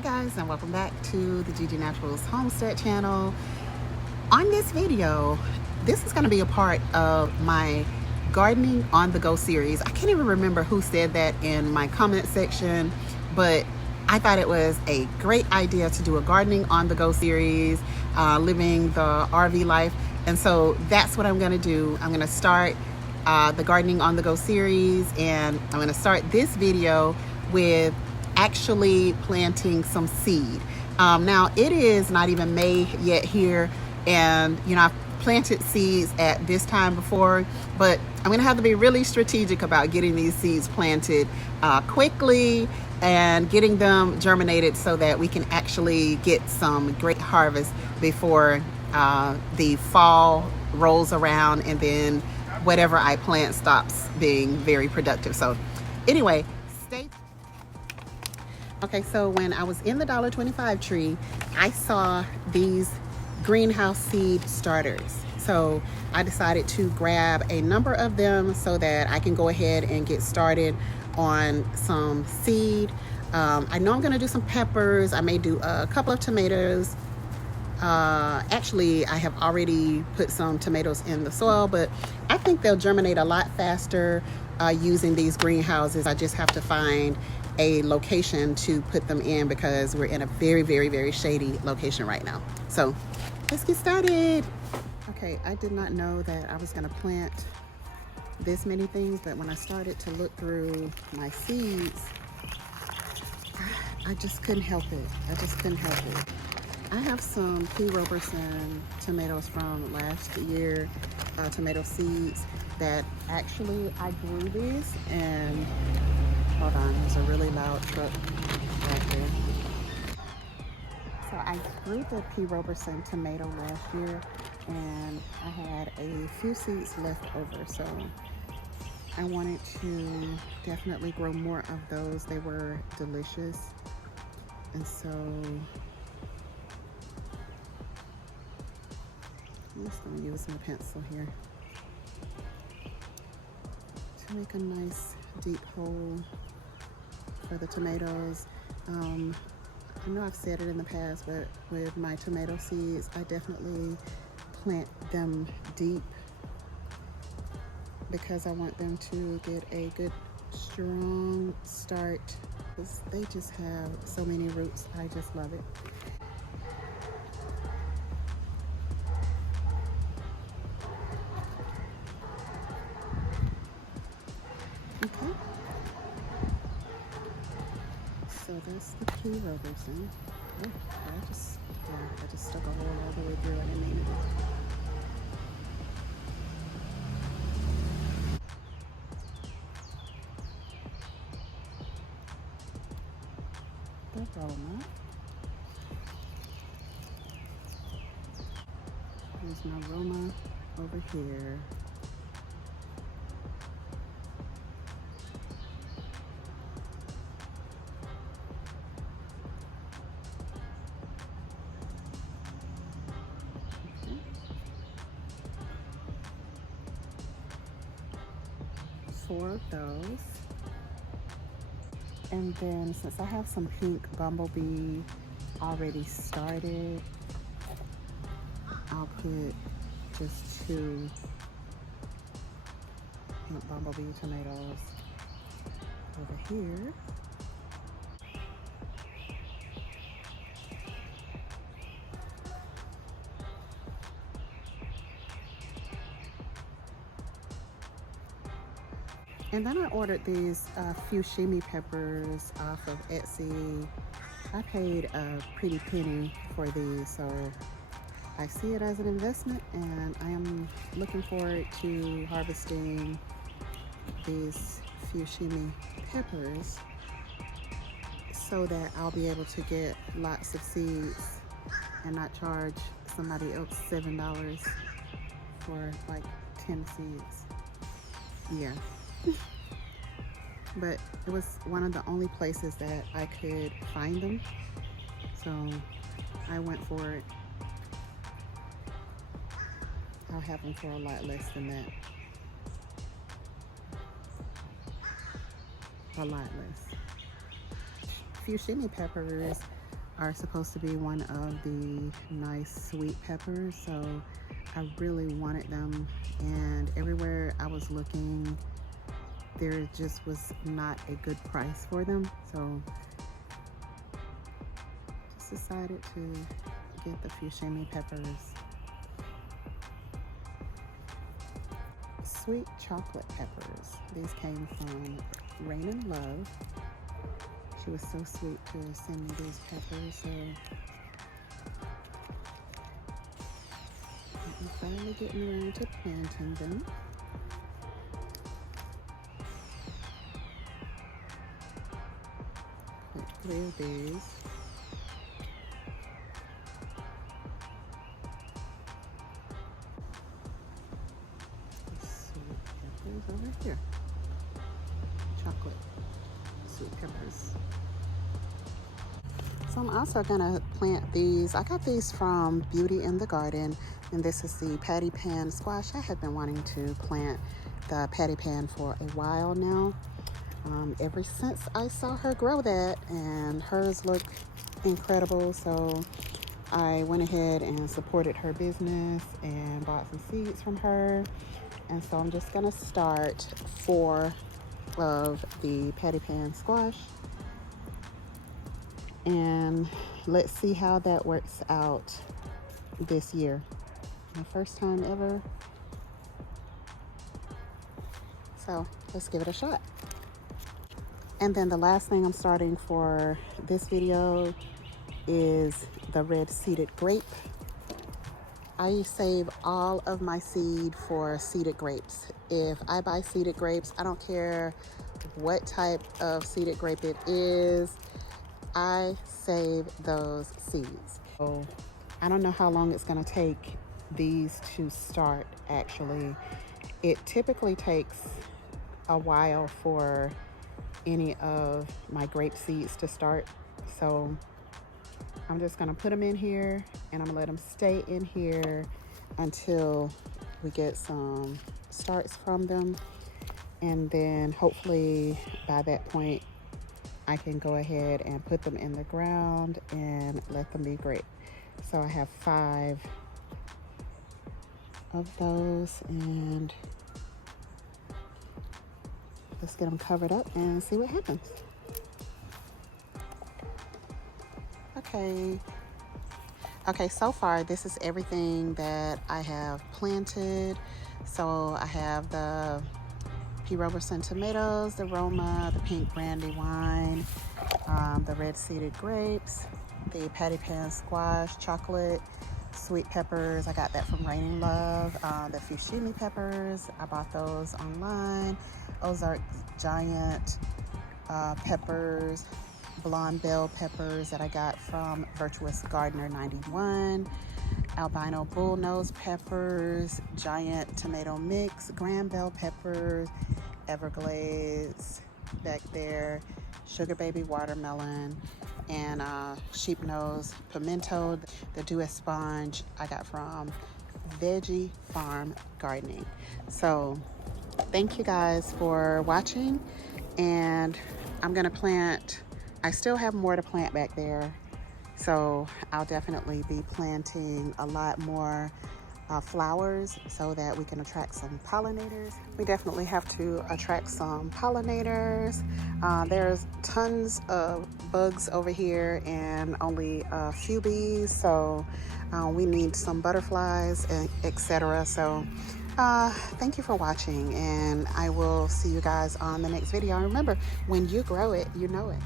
Hi guys, and welcome back to the GG Naturals Homestead channel. On this video, this is going to be a part of my gardening on the go series. I can't even remember who said that in my comment section, but I thought it was a great idea to do a gardening on the go series, living the RV life. And so that's what I'm going to do. I'm going to start the gardening on the go series, and I'm going to start this video with actually planting some seed. Now it is not even May yet here, and I've planted seeds at this time before, but I'm gonna have to be really strategic about getting these seeds planted quickly and getting them germinated so that we can actually get some great harvest before the fall rolls around and then whatever I plant stops being very productive. So anyway, stay. Okay, so when I was in the $1.25 tree, I saw these greenhouse seed starters. So I decided to grab a number of them so that I can go ahead and get started on some seed. I know I'm gonna do some peppers. I may do a couple of tomatoes. Actually, I have already put some tomatoes in the soil, but I think they'll germinate a lot faster using these greenhouses. I just have to find a location to put them in because we're in a very, very, very shady location right now. So let's get started. Okay, I did not know that I was gonna plant this many things, but when I started to look through my seeds, I just couldn't help it. I have some P. Robertson tomatoes from last year, tomato seeds that actually I grew these, and hold on, there's a really loud truck right there. So I grew the P. Robertson tomato last year, and I had a few seeds left over, so I wanted to definitely grow more of those. They were delicious, and so I'm just going to use my pencil here to make a nice deep hole for the tomatoes. I know I've said it in the past, but with my tomato seeds, I definitely plant them deep because I want them to get a good strong start. They just have so many roots. I just love it. Okay. So that's the P. Robertson. Oh, I just stuck a hole all the way through it. I didn't need it. The Roma. There's my Roma over here. Four of those. And then since I have some pink bumblebee already started, I'll put just 2 pink bumblebee tomatoes over here. And then I ordered these fuchsia peppers off of Etsy. I paid a pretty penny for these, so I see it as an investment, and I am looking forward to harvesting these fuchsia peppers so that I'll be able to get lots of seeds and not charge somebody else $7 for like 10 seeds. Yeah. But it was one of the only places that I could find them, so I went for it. I'll have them for a lot less than that. A lot less. Fuchsia peppers are supposed to be one of the nice sweet peppers, so I really wanted them, and everywhere I was looking there just was not a good price for them, so just decided to get the fushimi peppers. Sweet chocolate peppers. These came from Rain and Love. She was so sweet to send me these peppers, so I'm finally getting around to planting them. Put 3 of these. Sweet peppers over here. Chocolate sweet peppers. So I'm also gonna plant these. I got these from Beauty in the Garden, and this is the patty pan squash. I have been wanting to plant the patty pan for a while now. Ever since I saw her grow that, and hers looked incredible, so I went ahead and supported her business and bought some seeds from her. And so I'm just gonna start 4 of the patty pan squash, and let's see how that works out this year. My first time ever, so let's give it a shot. And then the last thing I'm starting for this video is the red seeded grape. I save all of my seed for seeded grapes. If I buy seeded grapes, I don't care what type of seeded grape it is, I save those seeds. So I don't know how long it's gonna take these to start actually. It typically takes a while for any of my grape seeds to start. So I'm just gonna put them in here, and I'm gonna let them stay in here until we get some starts from them. And then hopefully by that point, I can go ahead and put them in the ground and let them be grape. So I have 5 of those, and let's get them covered up and see what happens. Okay, so far this is everything that I have planted. So I have the P. Robertson tomatoes, the Roma, the pink brandy wine, the red seeded grapes, the patty pan squash, chocolate, sweet peppers. I got that from Rain and Love. The fushimi peppers, I bought those online. Ozark giant peppers, blonde bell peppers that I got from Virtuous Gardener 91, albino bullnose peppers, giant tomato mix, grand bell peppers, Everglades back there, sugar baby watermelon, and sheep nose pimento. The dew sponge I got from Veggie Farm Gardening. So thank you guys for watching, and I'm gonna plant, I still have more to plant back there, so I'll definitely be planting a lot more flowers so that we can attract some pollinators. We definitely have to attract some pollinators. There's tons of bugs over here and only a few bees, so we need some butterflies, etc. So thank you for watching, and I will see you guys on the next video. And remember, when you grow it, you know it.